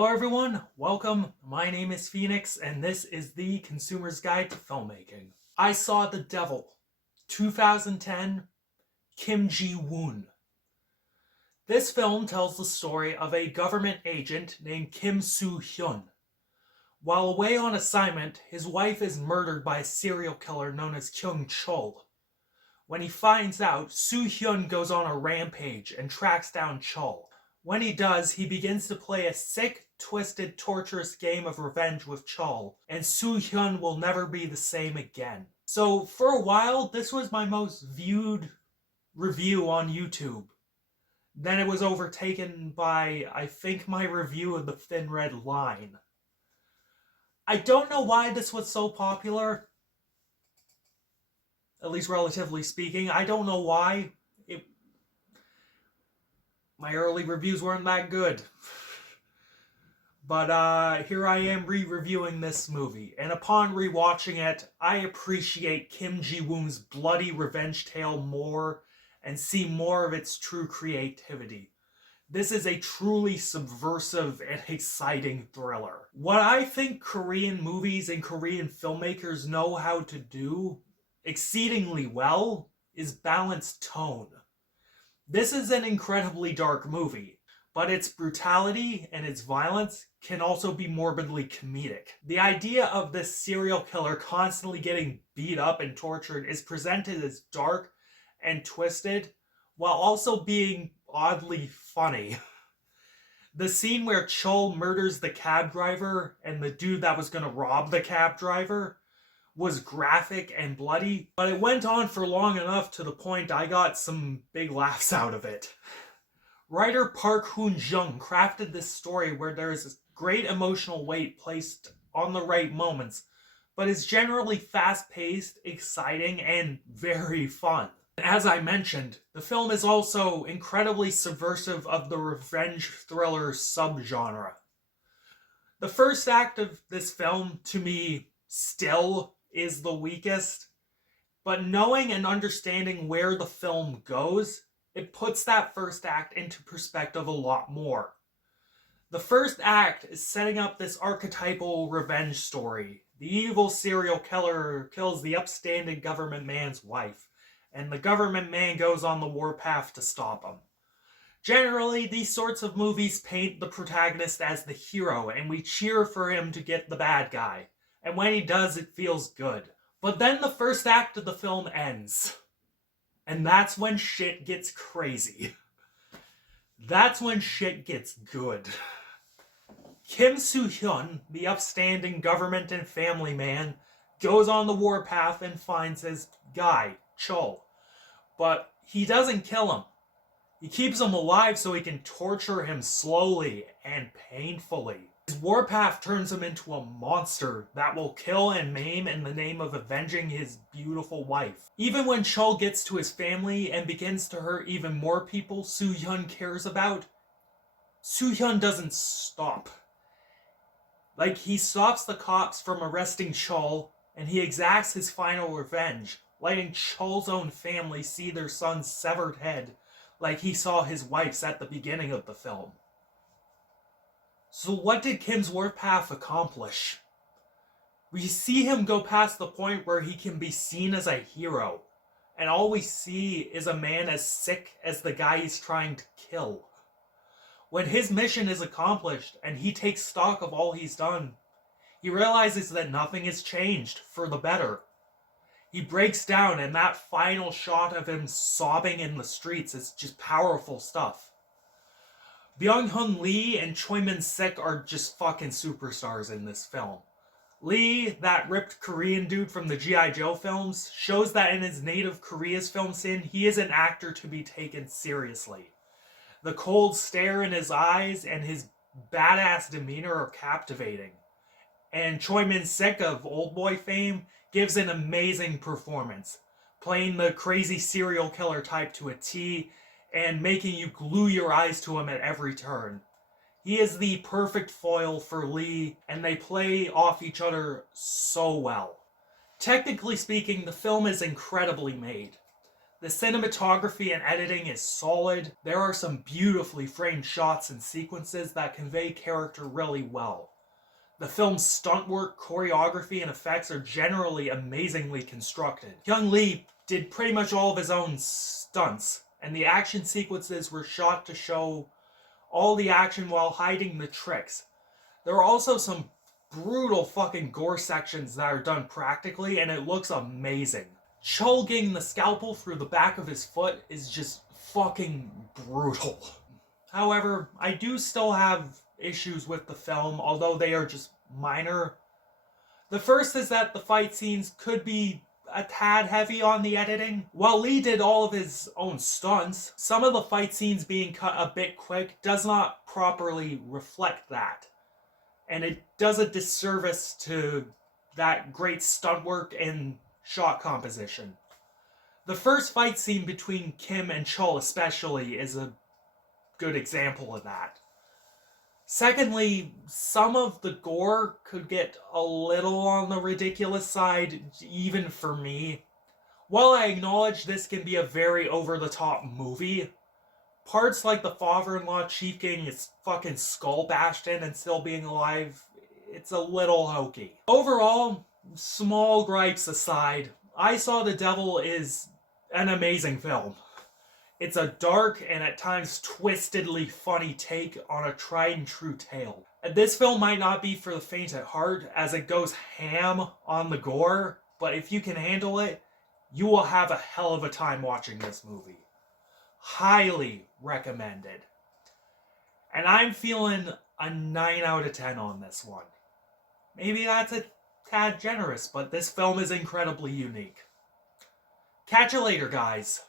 Hello everyone, welcome. My name is Phoenix and this is the Consumer's Guide to Filmmaking. I Saw the Devil, 2010, Kim Ji-woon. This film tells the story of a government agent named Kim Soo-hyun. While away on assignment, his wife is murdered by a serial killer known as Kyung-chul. When he finds out, Soo-hyun goes on a rampage and tracks down Chul. When he does, he begins to play a sick, twisted, torturous game of revenge with Chul, and Soo-hyun will never be the same again. So, for a while, this was my most viewed review on YouTube. Then it was overtaken by, I think, my review of The Thin Red Line. I don't know why this was so popular, at least relatively speaking. I don't know why. My early reviews weren't that good. But here I am re-reviewing this movie. And upon re-watching it, I appreciate Kim Ji-woon's bloody revenge tale more and see more of its true creativity. This is a truly subversive and exciting thriller. What I think Korean movies and Korean filmmakers know how to do exceedingly well is balance tone. This is an incredibly dark movie, but its brutality and its violence can also be morbidly comedic. The idea of this serial killer constantly getting beat up and tortured is presented as dark and twisted, while also being oddly funny. The scene where Chul murders the cab driver and the dude that was going to rob the cab driver was graphic and bloody, but it went on for long enough to the point I got some big laughs out of it. Writer Park Hoon-jung crafted this story where there is great emotional weight placed on the right moments, but is generally fast-paced, exciting, and very fun. As I mentioned, the film is also incredibly subversive of the revenge thriller subgenre. The first act of this film, to me, still is the weakest, but knowing and understanding where the film goes, it puts that first act into perspective a lot more. The first act is setting up this archetypal revenge story. The evil serial killer kills the upstanding government man's wife, and the government man goes on the warpath to stop him. Generally, these sorts of movies paint the protagonist as the hero, and we cheer for him to get the bad guy. And when he does, it feels good. But then the first act of the film ends. And that's when shit gets crazy. That's when shit gets good. Kim Soo-hyun, the upstanding government and family man, goes on the warpath and finds his guy, Chul. But he doesn't kill him. He keeps him alive so he can torture him slowly and painfully. His warpath turns him into a monster that will kill and maim in the name of avenging his beautiful wife. Even when Chul gets to his family and begins to hurt even more people Soo-hyun cares about, Soo-hyun doesn't stop. Like, he stops the cops from arresting Chul, and he exacts his final revenge, letting Chul's own family see their son's severed head like he saw his wife's at the beginning of the film. So what did Kim's warpath accomplish? We see him go past the point where he can be seen as a hero, and all we see is a man as sick as the guy he's trying to kill. When his mission is accomplished and he takes stock of all he's done, he realizes that nothing has changed for the better. He breaks down, and that final shot of him sobbing in the streets is just powerful stuff. Byung-hun Lee and Choi Min-sik are just fucking superstars in this film. Lee, that ripped Korean dude from the G.I. Joe films, shows that in his native Korea's film scene, he is an actor to be taken seriously. The cold stare in his eyes and his badass demeanor are captivating. And Choi Min-sik of Oldboy fame gives an amazing performance, playing the crazy serial killer type to a T, and making you glue your eyes to him at every turn. He is the perfect foil for Lee, and they play off each other so well. Technically speaking, the film is incredibly made. The cinematography and editing is solid. There are some beautifully framed shots and sequences that convey character really well. The film's stunt work, choreography, and effects are generally amazingly constructed. Young Lee did pretty much all of his own stunts, and the action sequences were shot to show all the action while hiding the tricks. There are also some brutal fucking gore sections that are done practically, and it looks amazing. Chogging the scalpel through the back of his foot is just fucking brutal. However, I do still have issues with the film, although they are just minor. The first is that the fight scenes could be a tad heavy on the editing. While Lee did all of his own stunts, some of the fight scenes being cut a bit quick does not properly reflect that. And it does a disservice to that great stunt work and shot composition. The first fight scene between Kim and Chul especially is a good example of that. Secondly, some of the gore could get a little on the ridiculous side, even for me. While I acknowledge this can be a very over-the-top movie, parts like the father-in-law chief getting his fucking skull bashed in and still being alive, it's a little hokey. Overall, small gripes aside, I Saw the Devil is an amazing film. It's a dark and at times twistedly funny take on a tried and true tale. This film might not be for the faint at heart as it goes ham on the gore, but if you can handle it, you will have a hell of a time watching this movie. Highly recommended. And I'm feeling a 9 out of 10 on this one. Maybe that's a tad generous, but this film is incredibly unique. Catch you later, guys.